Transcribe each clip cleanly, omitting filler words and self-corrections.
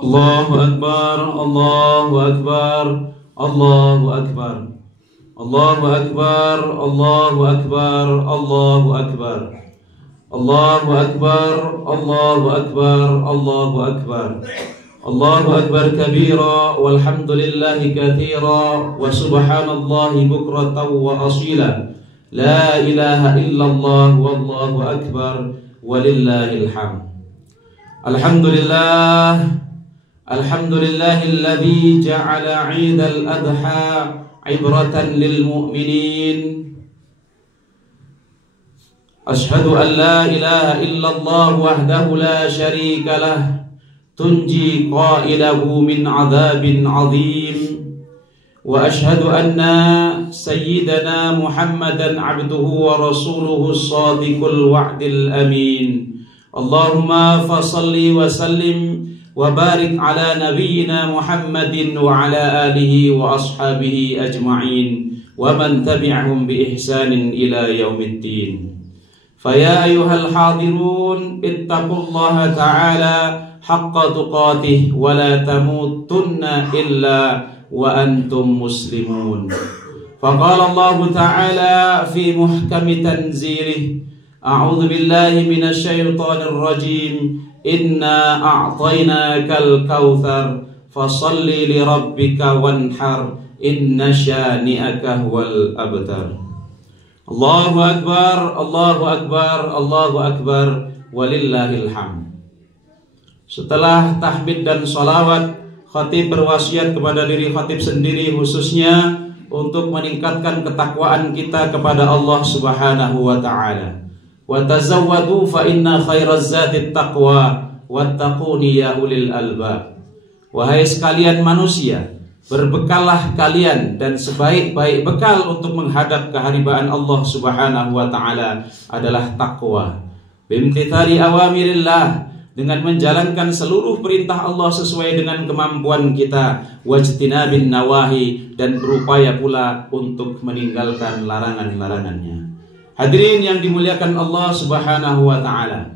Allahu Akbar, Allahu Akbar, Allahu Akbar, Allahu Akbar, Allahu Akbar, Allahu Akbar, Allahu Akbar, Allahu Akbar, Allahu Akbar, Allahu Akbar kabira, walhamdulillahi katsira, wa subhanallahi bukratan wa asila, la ilaha illallah, wallahu akbar, walillahil hamd. Alhamdulillah, alhamdulillahilladzi ja'ala 'idal adha 'ibratan lil mu'minin. Ashhadu an la ilaha illallah wahdahu la syarika lah, tunji qailahu min 'adzabin 'adzim. Wa ashhadu anna sayyidana Muhammadan 'abduhu wa rasuluhu as-sadiqul wa'dil amin. Allahumma fasalli wa sallim wa barik ala nabiyyina Muhammadin wa ala alihi wa ashabihi ajma'in wa man tabi'ahum bi ihsanin ila yaumiddin. Faya ayyuhal hadirun, ittaqullaha ta'ala haqqa tuqatih wa la tamutunna illa wa antum muslimun. Faqala Allah ta'ala fi muhkami tanzilih, a'udzu billahi minasy syaithanir rajim, inna a'tainakal kautsar fashalli li rabbika wanhar, inna syani'aka huwal abtar. Allahu akbar, Allahu akbar, Allahu akbar, walillahil hamd. Setelah tahmid dan sholawat, khatib berwasiat kepada diri khatib sendiri khususnya untuk meningkatkan ketakwaan kita kepada Allah Subhanahu wa ta'ala. Wa tazawwadu fa inna khairaz zati taqwa wattaquni ya ulil albab. Wahai sekalian manusia, berbekallah kalian, dan sebaik-baik bekal untuk menghadap keharibaan Allah Subhanahu wa ta'ala adalah takwa. Bimtithali awamirillah, dengan menjalankan seluruh perintah Allah sesuai dengan kemampuan kita, wajtinabin nawahi, dan berupaya pula untuk meninggalkan larangan-larangannya. Hadirin yang dimuliakan Allah Subhanahu wa ta'ala,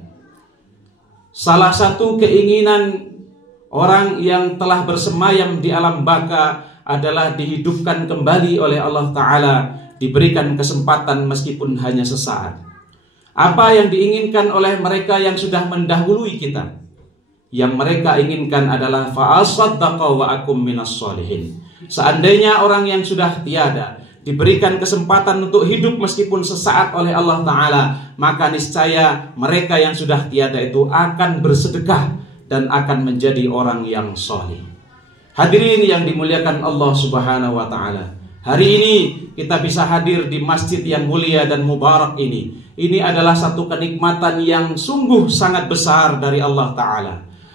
salah satu keinginan orang yang telah bersemayam di alam baka adalah dihidupkan kembali oleh Allah ta'ala, diberikan kesempatan meskipun hanya sesaat. Apa yang diinginkan oleh mereka yang sudah mendahului kita? Yang mereka inginkan adalah fa'asaddaqa wa akum minas sholihin. Seandainya orang yang sudah tiada diberikan kesempatan untuk hidup meskipun sesaat oleh Allah ta'ala, maka niscaya mereka yang sudah tiada itu akan bersedekah dan akan menjadi orang yang soleh. Hadirin yang dimuliakan Allah Subhanahu wa ta'ala, hari ini kita bisa hadir di masjid yang mulia dan mubarak ini. Ini adalah satu kenikmatan yang sungguh sangat besar dari Allah ta'ala.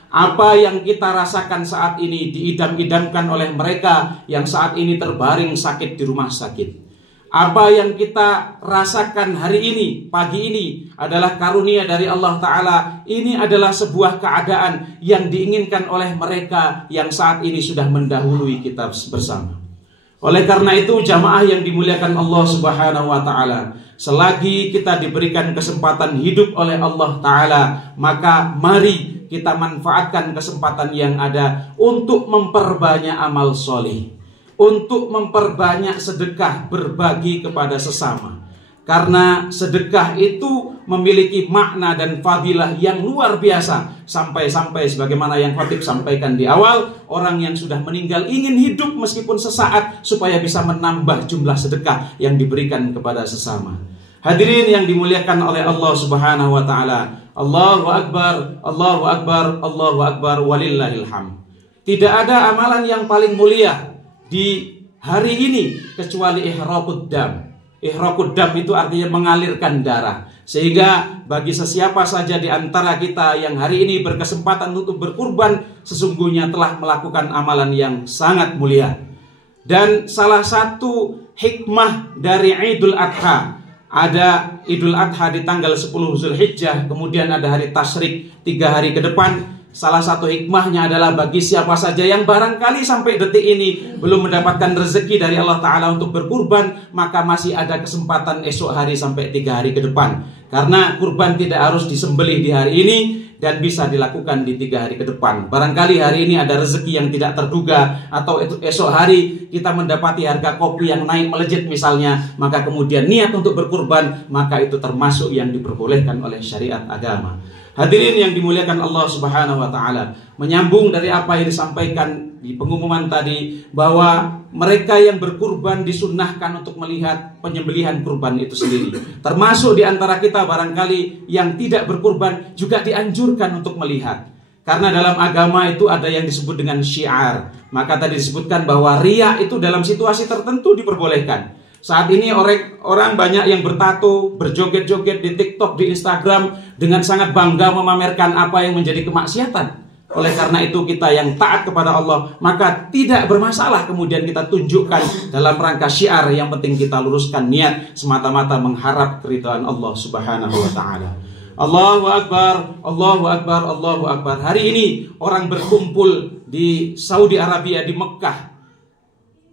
Apa yang kita rasakan saat ini diidam-idamkan oleh mereka yang saat ini terbaring sakit di rumah sakit. Apa yang kita rasakan hari ini, pagi ini, adalah karunia dari Allah ta'ala. Ini adalah sebuah keadaan yang diinginkan oleh mereka yang saat ini sudah mendahului kita bersama. Oleh karena itu, jamaah yang dimuliakan Allah Subhanahu wa ta'ala, selagi kita diberikan kesempatan hidup oleh Allah ta'ala, maka mari kita manfaatkan kesempatan yang ada untuk memperbanyak amal soleh, untuk memperbanyak sedekah, berbagi kepada sesama. Karena sedekah itu memiliki makna dan fadilah yang luar biasa. Sampai-sampai sebagaimana yang khatib sampaikan di awal, orang yang sudah meninggal ingin hidup meskipun sesaat supaya bisa menambah jumlah sedekah yang diberikan kepada sesama. Hadirin yang dimuliakan oleh Allah Subhanahu wa ta'ala, Allahu Akbar, Allahu Akbar, Allahu Akbar, walillahil hamd. Tidak ada amalan yang paling mulia di hari ini kecuali ihraqud dam. Ihraqud dam itu artinya mengalirkan darah. Sehingga bagi sesiapa saja di antara kita yang hari ini berkesempatan untuk berkurban, sesungguhnya telah melakukan amalan yang sangat mulia. Dan salah satu hikmah dari Idul Adha, ada Idul Adha di tanggal 10 Zulhijjah, kemudian ada hari Tasyrik 3 hari ke depan. Salah satu hikmahnya adalah bagi siapa saja yang barangkali sampai detik ini belum mendapatkan rezeki dari Allah Ta'ala untuk berkurban, maka masih ada kesempatan esok hari sampai 3 hari ke depan. Karena kurban tidak harus disembelih di hari ini dan bisa dilakukan di 3 hari ke depan. Barangkali hari ini ada rezeki yang tidak terduga, atau esok hari kita mendapati harga kopi yang naik melejit misalnya, maka kemudian niat untuk berkurban, maka itu termasuk yang diperbolehkan oleh syariat agama. Hadirin yang dimuliakan Allah Subhanahu wa taala, menyambung dari apa yang disampaikan di pengumuman tadi, bahwa mereka yang berkurban disunnahkan untuk melihat penyembelihan kurban itu sendiri. Termasuk di antara kita barangkali yang tidak berkurban juga dianjurkan untuk melihat. Karena dalam agama itu ada yang disebut dengan syiar. Maka tadi disebutkan bahwa riya itu dalam situasi tertentu diperbolehkan. Saat ini orang banyak yang bertato, berjoget-joget di TikTok, di Instagram dengan sangat bangga memamerkan apa yang menjadi kemaksiatan. Oleh karena itu kita yang taat kepada Allah, maka tidak bermasalah kemudian kita tunjukkan dalam rangka syiar. Yang penting kita luruskan niat semata-mata mengharap keridhaan Allah Subhanahu wa taala. Allahu Akbar, Allahu Akbar, Allahu Akbar. Hari ini orang berkumpul di Saudi Arabia, di Mekah,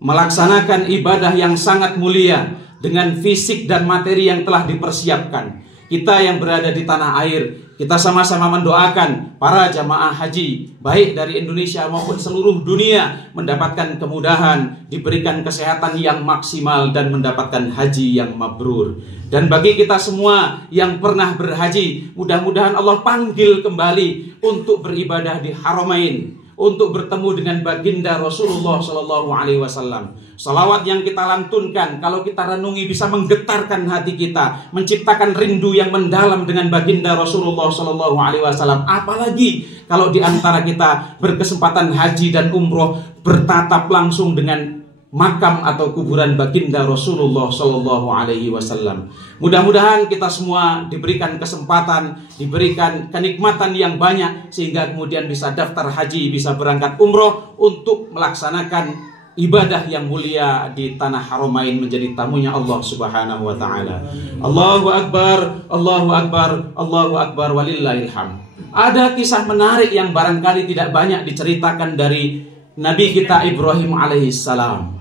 melaksanakan ibadah yang sangat mulia dengan fisik dan materi yang telah dipersiapkan. Kita yang berada di tanah air, kita sama-sama mendoakan para jamaah haji, baik dari Indonesia maupun seluruh dunia, mendapatkan kemudahan, diberikan kesehatan yang maksimal, dan mendapatkan haji yang mabrur. Dan bagi kita semua yang pernah berhaji, mudah-mudahan Allah panggil kembali untuk beribadah di Haramain, untuk bertemu dengan baginda Rasulullah SAW. Salawat yang kita lantunkan, kalau kita renungi, bisa menggetarkan hati kita, menciptakan rindu yang mendalam dengan baginda Rasulullah SAW. Apalagi kalau di antara kita berkesempatan haji dan umroh, bertatap langsung dengan makam atau kuburan baginda Rasulullah SAW. Mudah-mudahan kita semua diberikan kesempatan, diberikan kenikmatan yang banyak, sehingga kemudian bisa daftar haji, bisa berangkat umroh untuk melaksanakan ibadah yang mulia di tanah Haramain, menjadi tamunya Allah Subhanahu wa taala. Allahu Akbar, Allahu Akbar, Allahu Akbar, walillahil hamd. Ada kisah menarik yang barangkali tidak banyak diceritakan dari Nabi kita Ibrahim alaihissalam.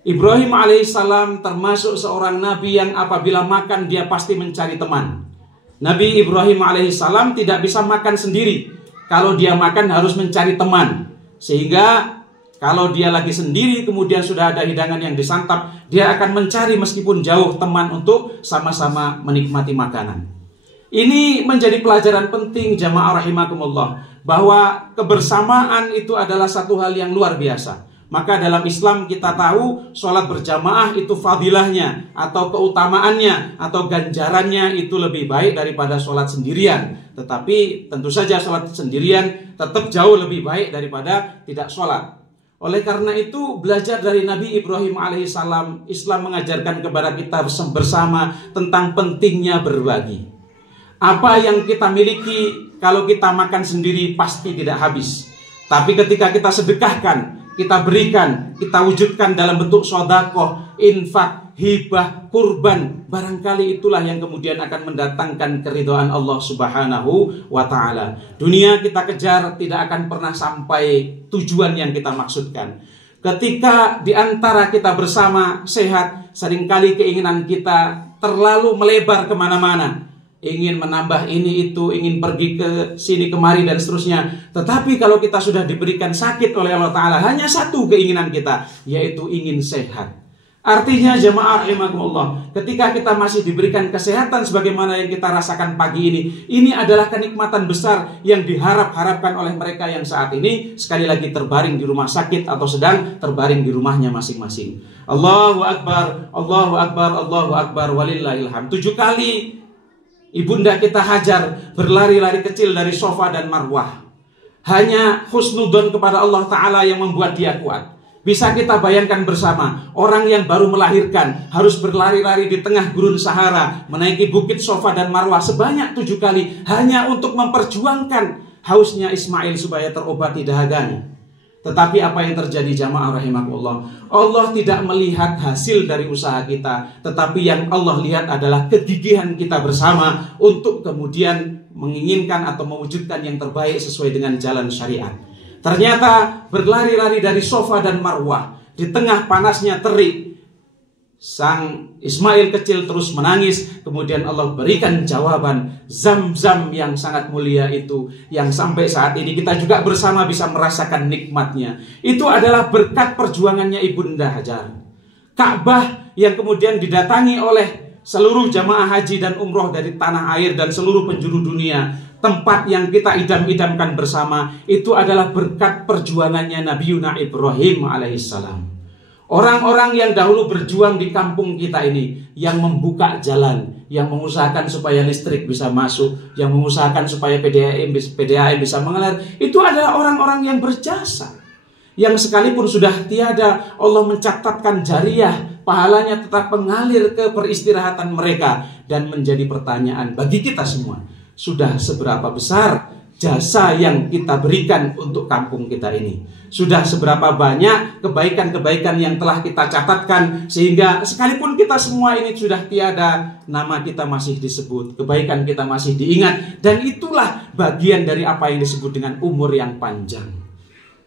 Ibrahim alaihissalam termasuk seorang nabi yang apabila makan dia pasti mencari teman. Nabi Ibrahim alaihissalam tidak bisa makan sendiri. Kalau dia makan harus mencari teman. Sehingga kalau dia lagi sendiri kemudian sudah ada hidangan yang disantap, dia akan mencari meskipun jauh teman untuk sama-sama menikmati makanan. Ini menjadi pelajaran penting jamaah rahimakumullah, bahwa kebersamaan itu adalah satu hal yang luar biasa. Maka dalam Islam kita tahu sholat berjamaah itu fadilahnya atau keutamaannya atau ganjarannya itu lebih baik daripada sholat sendirian. Tetapi tentu saja sholat sendirian tetap jauh lebih baik daripada tidak sholat. Oleh karena itu belajar dari Nabi Ibrahim alaihissalam, Islam mengajarkan kepada kita bersama tentang pentingnya berbagi. Apa yang kita miliki kalau kita makan sendiri pasti tidak habis. Tapi ketika kita sedekahkan, kita berikan, kita wujudkan dalam bentuk sedekah, infak, hibah, kurban, barangkali itulah yang kemudian akan mendatangkan keridhaan Allah Subhanahu wa taala. Dunia kita kejar tidak akan pernah sampai tujuan yang kita maksudkan. Ketika di antara kita bersama sehat, seringkali keinginan kita terlalu melebar kemana-mana. Ingin menambah ini itu, ingin pergi ke sini kemari dan seterusnya. Tetapi kalau kita sudah diberikan sakit oleh Allah Ta'ala, hanya satu keinginan kita, yaitu ingin sehat. Artinya jemaah rahimakumullah, ketika kita masih diberikan kesehatan sebagaimana yang kita rasakan pagi ini adalah kenikmatan besar yang diharap-harapkan oleh mereka yang saat ini sekali lagi terbaring di rumah sakit atau sedang terbaring di rumahnya masing-masing. Allahu Akbar, Allahu Akbar, Allahu Akbar, walillahil hamd. 7 kali ibunda kita Hajar berlari-lari kecil dari Sofa dan Marwah. Hanya husnudzon kepada Allah Ta'ala yang membuat dia kuat. Bisa kita bayangkan bersama, orang yang baru melahirkan harus berlari-lari di tengah gurun Sahara, menaiki bukit Sofa dan Marwah sebanyak 7 kali, hanya untuk memperjuangkan hausnya Ismail supaya terobati dahaganya. Tetapi apa yang terjadi jamaah rahimakumullah? Allah tidak melihat hasil dari usaha kita, tetapi yang Allah lihat adalah kegigihan kita bersama untuk kemudian menginginkan atau mewujudkan yang terbaik sesuai dengan jalan syariat. Ternyata berlari-lari dari Sofa dan Marwah di tengah panasnya terik, Sang Ismail kecil terus menangis, kemudian Allah berikan jawaban Zam-Zam yang sangat mulia itu, yang sampai saat ini kita juga bersama bisa merasakan nikmatnya. Itu adalah berkat perjuangannya Ibunda Hajar. Ka'bah yang kemudian didatangi oleh seluruh jamaah haji dan umroh dari tanah air dan seluruh penjuru dunia, tempat yang kita idam-idamkan bersama, itu adalah berkat perjuangannya Nabiuna Ibrahim alaihissalam. Orang-orang yang dahulu berjuang di kampung kita ini, yang membuka jalan, yang mengusahakan supaya listrik bisa masuk, yang mengusahakan supaya PDAM bisa mengalir, itu adalah orang-orang yang berjasa. Yang sekalipun sudah tiada, Allah mencatatkan jariah, pahalanya tetap mengalir ke peristirahatan mereka. Dan menjadi pertanyaan bagi kita semua, sudah seberapa besar jasa yang kita berikan untuk kampung kita ini? Sudah seberapa banyak kebaikan-kebaikan yang telah kita catatkan, sehingga sekalipun kita semua ini sudah tiada, nama kita masih disebut, kebaikan kita masih diingat. Dan itulah bagian dari apa yang disebut dengan umur yang panjang.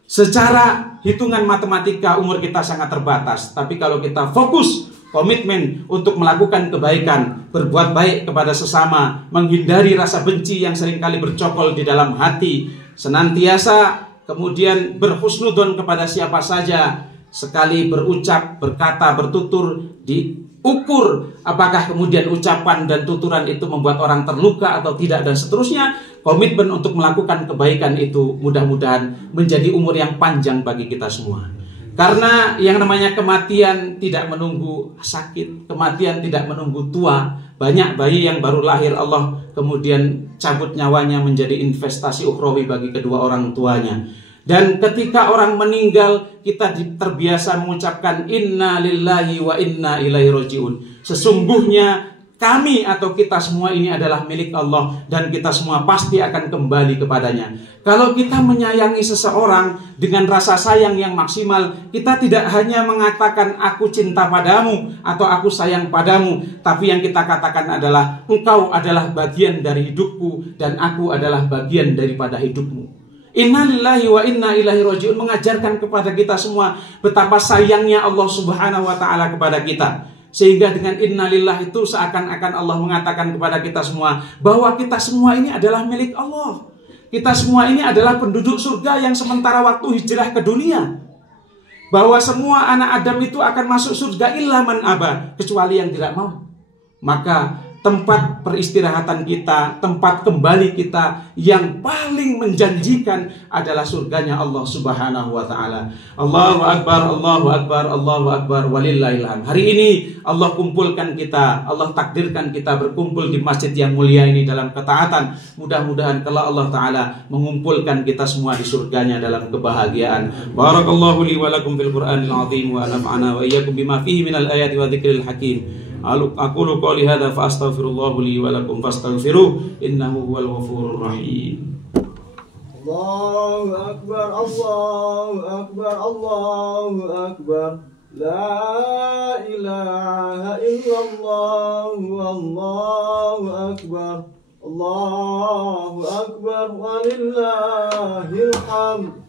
Secara hitungan matematika umur kita sangat terbatas, tapi kalau kita fokus, komitmen untuk melakukan kebaikan, berbuat baik kepada sesama, menghindari rasa benci yang seringkali bercokol di dalam hati, senantiasa kemudian berhusnudon kepada siapa saja, sekali berucap, berkata, bertutur, diukur apakah kemudian ucapan dan tuturan itu membuat orang terluka atau tidak, dan seterusnya. Komitmen untuk melakukan kebaikan itu mudah-mudahan menjadi umur yang panjang bagi kita semua. Karena yang namanya kematian tidak menunggu sakit, kematian tidak menunggu tua. Banyak bayi yang baru lahir Allah kemudian cabut nyawanya menjadi investasi ukhrawi bagi kedua orang tuanya. Dan ketika orang meninggal, kita terbiasa mengucapkan inna lillahi wa inna ilaihi rajiun. Sesungguhnya kami atau kita semua ini adalah milik Allah, dan kita semua pasti akan kembali kepadanya. Kalau kita menyayangi seseorang dengan rasa sayang yang maksimal, kita tidak hanya mengatakan aku cinta padamu atau aku sayang padamu, tapi yang kita katakan adalah engkau adalah bagian dari hidupku dan aku adalah bagian daripada hidupmu. Inna lillahi wa inna ilaihi rajiun mengajarkan kepada kita semua betapa sayangnya Allah Subhanahu wa taala kepada kita. Sehingga dengan innalillah itu seakan-akan Allah mengatakan kepada kita semua bahwa kita semua ini adalah milik Allah. Kita semua ini adalah penduduk surga yang sementara waktu hijrah ke dunia. Bahwa semua anak Adam itu akan masuk surga illa man aba, kecuali yang tidak mau. Maka tempat peristirahatan kita, tempat kembali kita yang paling menjanjikan adalah surganya Allah Subhanahu wa taala. Allahu akbar, Allahu akbar, Allahu akbar, walillahil hamd. Hari ini Allah kumpulkan kita, Allah takdirkan kita berkumpul di masjid yang mulia ini dalam ketaatan. Mudah-mudahan kalau Allah taala mengumpulkan kita semua di surganya dalam kebahagiaan. Barakallahu li wa lakum fil Qur'anil azim wa nafa'ana wa iyyakum bima fihi minal ayati wa dzikril hakim. Aqulu qouli hadza fa astaghfirullah li wa lakum fastaghfiruh innahu huwal ghafurur rahim. Allahu akbar, Allahu akbar, Allahu akbar. La ilaha illallah, Allahu akbar. Allahu akbar, walillahil hamd.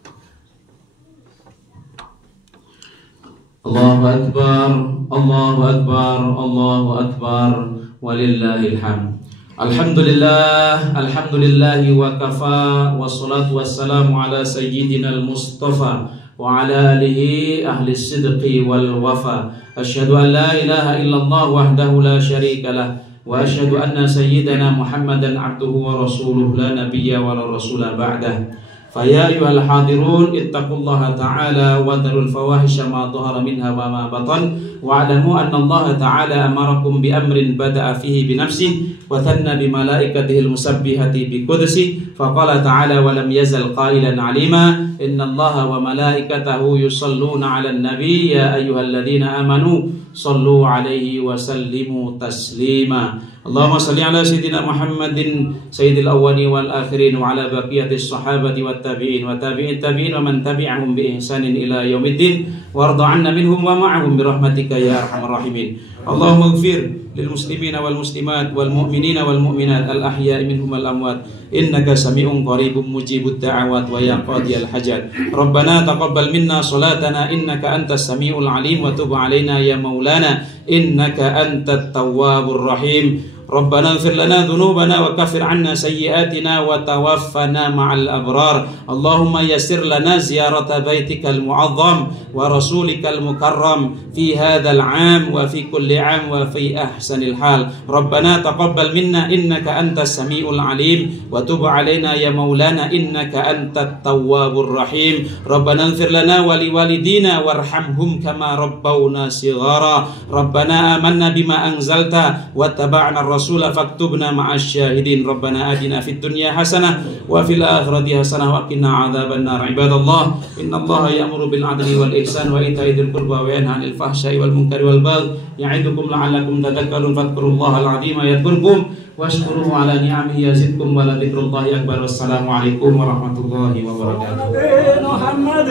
Allahu akbar, Allahu akbar, Allahu akbar, walillahil hamd. Alhamdulillah, alhamdulillahi wa kafa, wassalatu wassalamu ala sayyidina al-mustafa wa ala alihi ahli sidqi wal wafa. Asyhadu an la ilaha illallah wahdahu la syarika lah, wa asyhadu anna sayyidana Muhammadan abduhu wa rasuluh la nabiyya wa la rasula ba'dah. Faya ayyuhal hadirun ittaqullaha ta'ala wa dharul fawahisha ma dhahara minha wa ma batan wa alamu anna Allah ta'ala amarakum bi amrin bada'a fihi bi nafsihi wa thanna bi malaikatihi al-musabbihati bi qudsi faqala ta'ala wa lam yazal qailan 'alima inna Allah wa malaikatahu yusalluna 'alan nabi ya ayyuhalladhina amanu sallu 'alaihi wa sallimu taslima. Allahumma salli ala sayyidina Muhammadin sayyidil awwalin wal akhirin wa ala baqiyatis sahabati wat tabi'in wa tabi'it tabi'in wa man tabi'ahum bi ihsanin ila yaumiddin warda 'anna minhum wa ma'ahum bi rahmatika ya arhamar rahimin. Allahumma ighfir lil muslimina wal muslimat wal mu'minina wal mu'minat al ahya'i minhum wal amwat innaka sami'un qaribun mujibud da'awat wa ya qadiyal hajat. Rabbana taqabbal minna salatana innaka antas sami'ul alim wa tub 'alaina ya maulana innaka antat tawwabur rahim. Rabbana ighfir lana dhunubana wa kaffir 'anna sayyi'atina wa tawaffana ma'al abrar. Allahumma yassir lana ziyarata baitikal mu'azzam wa rasulikal mukarram fi hadzal 'am wa fi kulli 'am wa fi ahsanil hal. Rabbana taqabbal minna innaka antas samiul 'alim wa tub 'alaina ya maulana innaka antat tawwabur rahim. Rabbana ighfir lana wa liwalidina warhamhum kama rabbawna shighara. Rabbana amanna bima anzalta wa taba'na Rasul faktubna ma'asy syahidin. Rabbana atina fid dunya hasanah wa fil akhirati hasanah wa qina adzabannar. Ibadallah, innallaha ya'muru bil 'adli wal ihsan wa ita'i dzil qurba wa yanha 'anil fahsya'i wal munkari wal baghi ya'idukum la'allakum tadhakkarun. Fadhkurullaha al-'azima yadhkurkum washkuruhu 'ala ni'amihi yazidkum wa la dzikrullahi akbar. Wassalamu alaikum warahmatullahi wabarakatuh. Muhammad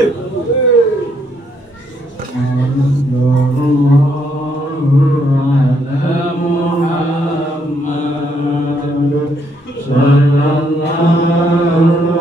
sallallahu